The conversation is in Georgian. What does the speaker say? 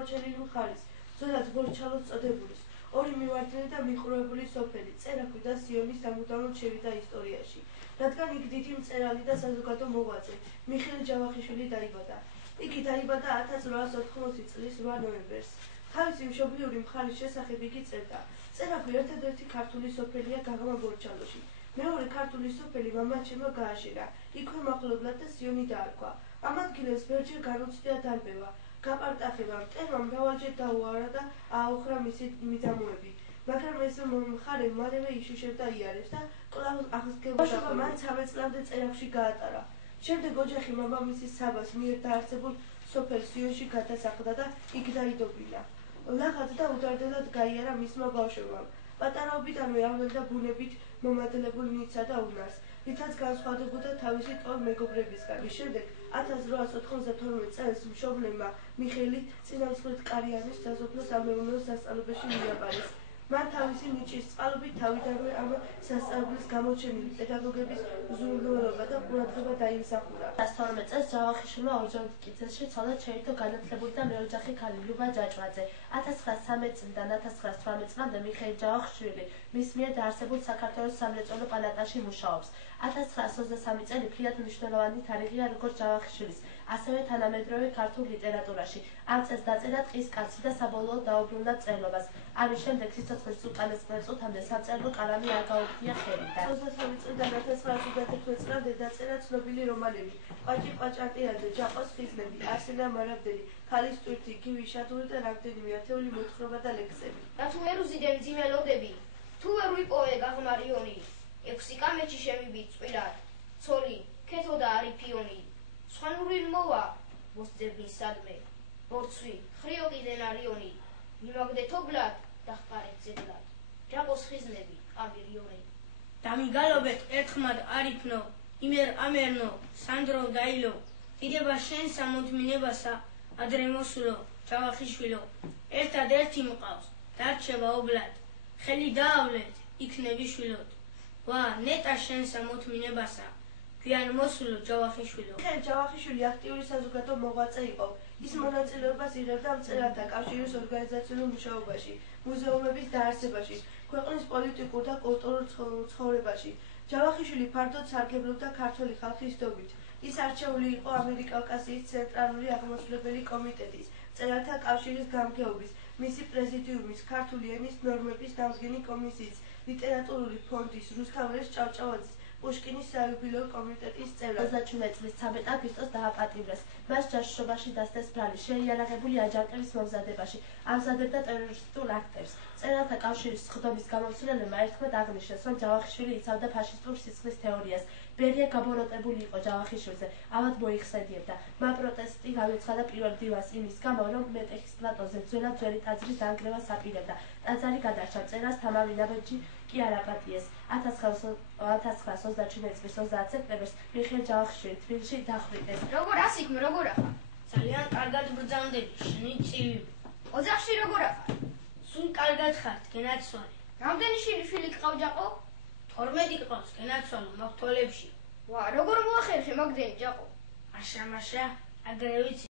გამორჩენილი მხარის, ზოგადად ბორჩალოს წოდებულის, ორი მივარდნილი და მიყრუებული სოფელი, წერაქვი და სიონის სამუდამოდ შევიდა ისტორიაში, რადგან იქ დიდი მწერალი და საზოგადო მოღვაწე მიხეილ ჯავახიშვილი დაიბადა. იგი დაიბადა 1880 წლის 8 ნოემბერს. თავისი მშობლიური მხარის შესახებ იგი წერდა: წერაქვი ერთადერთი ქართული სოფელია გაღმა ბორჩალოში. მეორე ქართული სოფელი მამაჩემო გააშენა, იქვე მახლობლად და სიონი დაარქვა. ამ ადგილას ბევრჯერ განუცდია დარბევა, გაპარტახება, მტერმა მრავალჯერ დაუარა და ააოხრა მისი მიდამოები, მაგრამ ეს მხარე მალევე იშუშებდა იარებს და კვლავ აღსდგებოდა. მან 13 წლამდე წერაქვში გაატარა. შემდეგ ოჯახი მამამისის საბას მიერ დაარსებულ სოფელ სიონში გადასახლდა და იქ დაიდობინა. ლაღად და უდარდელად გაიარა მისმა ბავშვებმა. პატარაობიდანვე ავლენდა ბუნებით მომადლებულ ნიცა და უნარს, რითაც განსხვავდებოდა თავისი ტოლ მეგობრებისგან. შემდეგ 1892 წელს მშობლებმა მიხეილი წინამძღვრეთკარიანის სასოფლო-სამეურნეო სასწავლებელში მიაბარეს. მან თავისი ნიჭის წყალობით თავიდანვე ამ სასწავლებლის გამოჩენილი პედაგოგების უზრუნველობა და ყურადღება დაიმსახურა. 1912 წელს ჯავახიშვილმა ორჯონიკიძეში ცოლად შეირთო განათლებული და მეოჯახი ქალი ლიუბა ჯაჭვაძე. 1913 წლიდან 1918 წლამდე მიხეილ ჯავახიშვილი მის მიერ დაარსებულ საქართველოს სამრეწველო პალატაში მუშაობს. 1923 წელი ფრიად მნიშვნელოვანი თარიღია როგორც ჯავახიშვილის, ასევე თანამედროვე ქართულ ლიტერატურაში. ამ წელს დაწერა ტყის კაცი და საბოლოოდ დაუბრუნდა მწერლობას. ამის შემდეგ სიცოცხლის უკანასკნელ წუთამდე სამწერლო კალამი არ გაუგდია ხელიდან. 23 წლიდან 1931 წლამდე დაწერა ცნობილი რომანები: ყვაჭი ყვაჭარტიანზე, ჯაყოს ხიზნები, არსენა მარაბდელი, ქალის ტვირთი, გივი შადური და რამდენიმე ათეული მოთხრობა და ლექსები. და თუ ვერ უზიდებ ძიმელოდები, თუ ვერ ვიპოვე გაღმარიონი, 6 კამეჩი შემიბით წვილად, ცოლი, ქეთო და არიფიონი, სხვანურინ მოვა, მოსძებნის სადმე, ბორცვი, ხრიოკი დენარიონი, მიმაგდეთობლად, დახკარეთ ზედლად, ჯაყოს ხიზნები, ყამირიონი. დამიგალობეთ ერთხმად არიფნო, იმერ ამერნო, სანდრო დაილო, დიდება შენსა მოთმინებასა, ადრე მოსულო, ჯავახიშვილო, ერთადერთი მყავს, დარჩება ობლად, ხელი დაავლეთ, იქნები შვილოთ. ვა, ნეტა შენსა მოთმინებასა, გვიან მოსულო, ჯავახიშვილო. მიხეილ ჯავახიშვილი აქტიური საზოგადო მოღვაწე იყო. ის მონაწილეობას იღებდა მწერალთა კავშირის ორგანიზაციულ მუშაობაში, მუზეუმების დაარსებაში, ქვეყნის პოლიტიკურ და კულტურულ ცხოვრებაში. ჯავახიშვილი ფართოდ სარგებლობდა ქართველი ხალხის დობით. ის არჩეული იყო ამიერკავკასიის ცენტრალური აღმასრულებელი კომიტეტის, მწერალთა კავშირის გამგეობის, მისი პრეზიდიუმის, ქართული ენის ნორმების დამდგენი კომისიის, ლიტერატურული ფონდის, რუსთაველის ჭავჭავაძის, პუშკინის საიუბილეო კომიტეტის წევრი. 37 წლის 13 აგვისტოს დააპატიმრეს. მას ჯაშუშობაში დასდეს ბრალი, შეიარაღებული აჯანყების მომზადებაში, ამზადებდა ტერორისტულ აქტებს. მწერალთა კავშირის სხდომის გამომცემლებმა ერთხმად აღნიშნეს, რომ ჯავახიშვილი იცავდა ფაშისტურ სისხლის თეორიას. ბერია გაბოროტებული იყო ჯავახიშვილზე, ავად მოიხსენიებდა. მან პროტესტი განუცხადა პირველ დივანს იმის გამო, რომ მეტეხის პლატოზე ძველად ძველი ტაძრის დანგრევას აპირებდა. ტაძარი გადარჩა, მწერალს თამარი ნაბეჯი კი არ აპატიეს. 1927 წლის 30 სექტემბერს მიხეილ ჯავახიშვილი თბილისში დახვრიტეს. როგორ ასიქმ, როგორ ახარ? ძალიან კარგად ბრძანდები, შენი წივი. ოძახში როგორ ახარ? სულ კარგად ხართ, გენაცვალე. რამდენი შვილი გყავ ჯაყო? 12 გყავს, გენაცვალო, მაგ თვალებში. ვა, როგორ მოახერხე მაგდენი ჯაყო? აშა-მაშა, აგრე ვიცი.